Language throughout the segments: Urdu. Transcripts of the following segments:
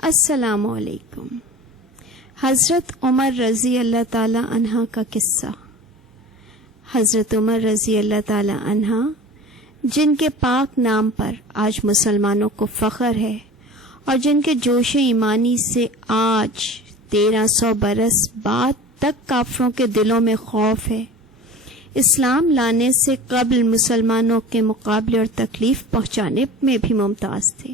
السلام علیکم۔ حضرت عمر رضی اللہ تعالی عنہ کا قصہ۔ حضرت عمر رضی اللہ تعالی عنہ جن کے پاک نام پر آج مسلمانوں کو فخر ہے اور جن کے جوش ایمانی سے آج 1300 برس بعد تک کافروں کے دلوں میں خوف ہے، اسلام لانے سے قبل مسلمانوں کے مقابلے اور تکلیف پہنچانے میں بھی ممتاز تھے،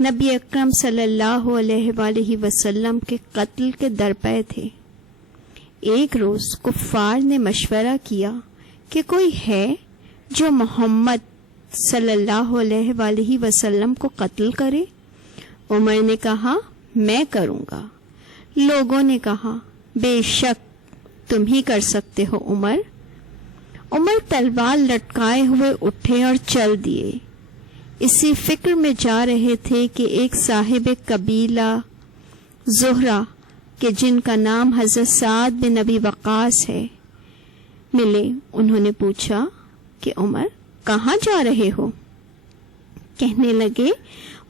نبی اکرم صلی اللہ علیہ وآلہ وسلم کے قتل کے درپے تھے۔ ایک روز کفار نے مشورہ کیا کہ کوئی ہے جو محمد صلی اللہ علیہ وآلہ وسلم کو قتل کرے؟ عمر نے کہا میں کروں گا۔ لوگوں نے کہا بے شک تم ہی کر سکتے ہو عمر۔ عمر تلوار لٹکائے ہوئے اٹھے اور چل دیے۔ اسی فکر میں جا رہے تھے کہ ایک صاحب قبیلہ زہرہ کہ جن کا نام حضرت سعد بن ابی وقاص ہے ملے۔ انہوں نے پوچھا کہ عمر کہاں جا رہے ہو؟ کہنے لگے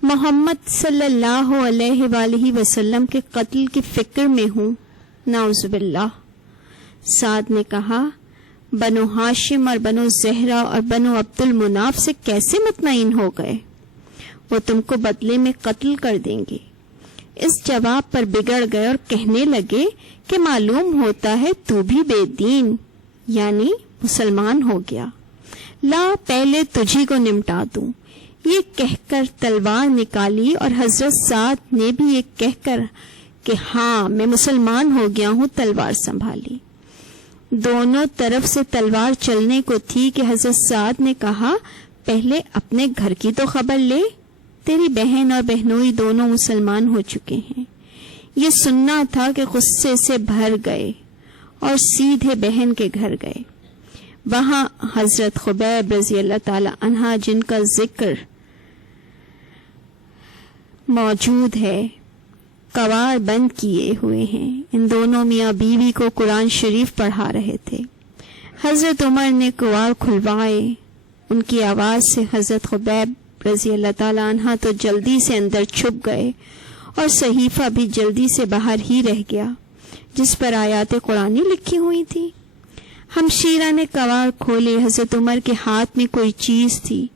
محمد صلی اللہ علیہ وآلہ وسلم کے قتل کی فکر میں ہوں، نعوذ باللہ۔ سعد نے کہا بنو ہاشم اور بنو زہرہ اور بنو عبد المناف سے کیسے مطمئن ہو گئے؟ وہ تم کو بدلے میں قتل کر دیں گے۔ اس جواب پر بگڑ گئے اور کہنے لگے کہ معلوم ہوتا ہے تو بھی بے دین یعنی مسلمان ہو گیا، لا پہلے تجھی کو نمٹا دوں۔ یہ کہہ کر تلوار نکالی اور حضرت سعد نے بھی یہ کہہ کر کہ ہاں میں مسلمان ہو گیا ہوں تلوار سنبھالی۔ دونوں طرف سے تلوار چلنے کو تھی کہ حضرت سعد نے کہا پہلے اپنے گھر کی تو خبر لے، تیری بہن اور بہنوئی دونوں مسلمان ہو چکے ہیں۔ یہ سننا تھا کہ غصے سے بھر گئے اور سیدھے بہن کے گھر گئے۔ وہاں حضرت خبیب رضی اللہ تعالی عنہ جن کا ذکر موجود ہے کواڑ بند کیے ہوئے ہیں، ان دونوں میاں بیوی کو قرآن شریف پڑھا رہے تھے۔ حضرت عمر نے کواڑ کھلوائے۔ ان کی آواز سے حضرت خبیب رضی اللہ تعالی عنہ تو جلدی سے اندر چھپ گئے اور صحیفہ بھی جلدی سے باہر ہی رہ گیا جس پر آیات قرآنی لکھی ہوئی تھی۔ ہمشیرہ نے کواڑ کھولے۔ حضرت عمر کے ہاتھ میں کوئی چیز تھی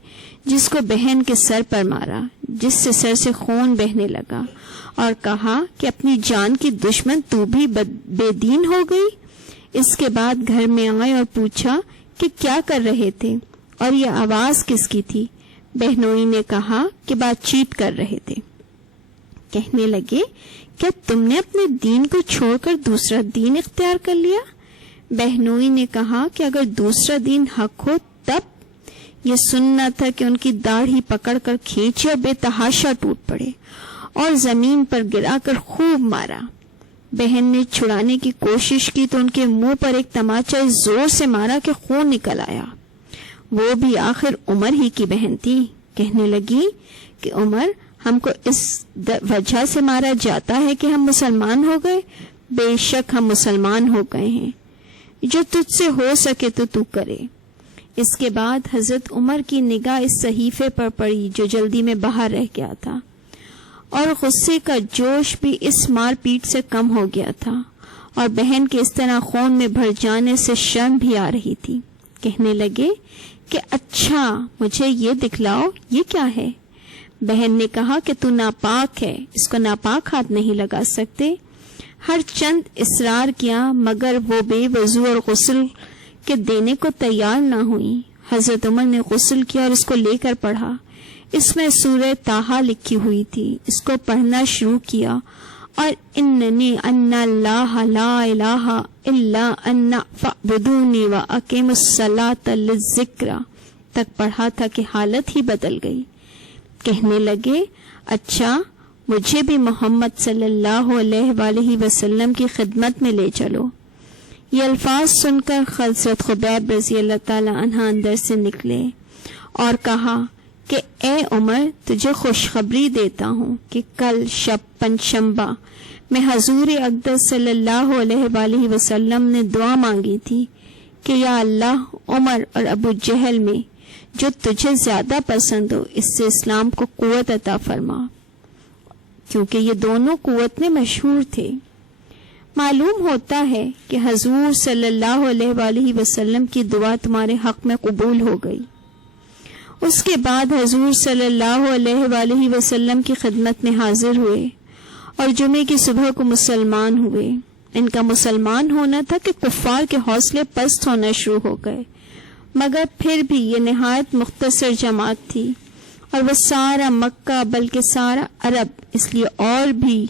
جس کو بہن کے سر پر مارا، جس سے سر سے خون بہنے لگا اور کہا کہ اپنی جان کی دشمن تو بھی بے دین ہو گئی۔ اس کے بعد گھر میں آئے اور پوچھا کہ کیا کر رہے تھے اور یہ آواز کس کی تھی؟ بہنوئی نے کہا کہ بات چیت کر رہے تھے۔ کہنے لگے کیا تم نے اپنے دین کو چھوڑ کر دوسرا دین اختیار کر لیا؟ بہنوئی نے کہا کہ اگر دوسرا دین حق ہو تب۔ یہ سننا تھا کہ ان کی داڑھی پکڑ کر کھینچے اور بے تحاشا ٹوٹ پڑے اور زمین پر گرا کر خوب مارا۔ بہن نے چھڑانے کی کوشش کی تو ان کے منہ پر ایک تماچا اس زور سے مارا کہ خون نکل آیا۔ وہ بھی آخر عمر ہی کی بہن تھی۔ کہنے لگی کہ عمر ہم کو اس وجہ سے مارا جاتا ہے کہ ہم مسلمان ہو گئے؟ بے شک ہم مسلمان ہو گئے ہیں، جو تجھ سے ہو سکے تو کرے۔ اس کے بعد حضرت عمر کی نگاہ اس صحیفے پر پڑی جو جلدی میں باہر رہ گیا تھا، اور غصے کا جوش بھی اس مار پیٹ سے کم ہو گیا تھا، اور بہن کے اس طرح خون میں بھر جانے سے شرم بھی آ رہی تھی۔ کہنے لگے کہ اچھا مجھے یہ دکھلاؤ یہ کیا ہے؟ بہن نے کہا کہ تو ناپاک ہے، اس کو ناپاک ہاتھ نہیں لگا سکتے۔ ہر چند اصرار کیا مگر وہ بے وضو اور غسل کے دینے کو تیار نہ ہوئی۔ حضرت عمر نے غسل کیا اور اس کو لے کر پڑھا۔ اس میں سورہ طٰہٰ لکھی ہوئی تھی۔ اس کو پڑھنا شروع کیا اور اننی ان اللہ لا الہ الا انا فاعبدونی واقیموا الصلاۃ للذکر تک پڑھا تھا کہ حالت ہی بدل گئی۔ کہنے لگے اچھا مجھے بھی محمد صلی اللہ علیہ وآلہ وسلم کی خدمت میں لے چلو۔ یہ الفاظ سن کر حضرت خبیب رضی اللہ تعالی عنہ اندر سے نکلے اور کہا کہ اے عمر تجھے خوشخبری دیتا ہوں کہ کل شب پنجشنبہ میں حضور اقدس صلی اللہ علیہ وآلہ وسلم نے دعا مانگی تھی کہ یا اللہ عمر اور ابو جہل میں جو تجھے زیادہ پسند ہو اس سے اسلام کو قوت عطا فرما۔ کیونکہ یہ دونوں قوت میں مشہور تھے۔ معلوم ہوتا ہے کہ حضور صلی اللہ علیہ وآلہ وسلم کی دعا تمہارے حق میں قبول ہو گئی۔ اس کے بعد حضور صلی اللہ علیہ وآلہ وسلم کی خدمت میں حاضر ہوئے اور جمعے کی صبح کو مسلمان ہوئے۔ ان کا مسلمان ہونا تھا کہ کفار کے حوصلے پست ہونا شروع ہو گئے، مگر پھر بھی یہ نہایت مختصر جماعت تھی، اور وہ سارا مکہ بلکہ سارا عرب، اس لیے اور بھی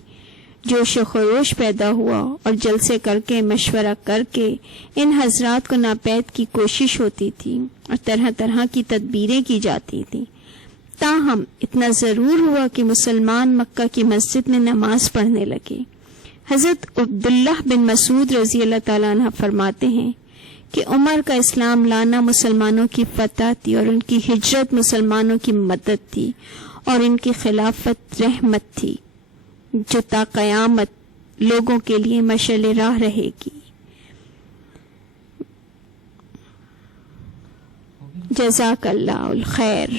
جوش و خروش پیدا ہوا اور جلسے کر کے مشورہ کر کے ان حضرات کو ناپید کی کوشش ہوتی تھی اور طرح طرح کی تدبیریں کی جاتی تھیں۔ تاہم اتنا ضرور ہوا کہ مسلمان مکہ کی مسجد میں نماز پڑھنے لگے۔ حضرت عبداللہ بن مسعود رضی اللہ تعالیٰ عنہ فرماتے ہیں کہ عمر کا اسلام لانا مسلمانوں کی فتح تھی اور ان کی ہجرت مسلمانوں کی مدد تھی، اور ان کی خلافت رحمت تھی جو تا قیامت لوگوں کے لیے مشعل راہ رہے گی۔ جزاک اللہ الخیر۔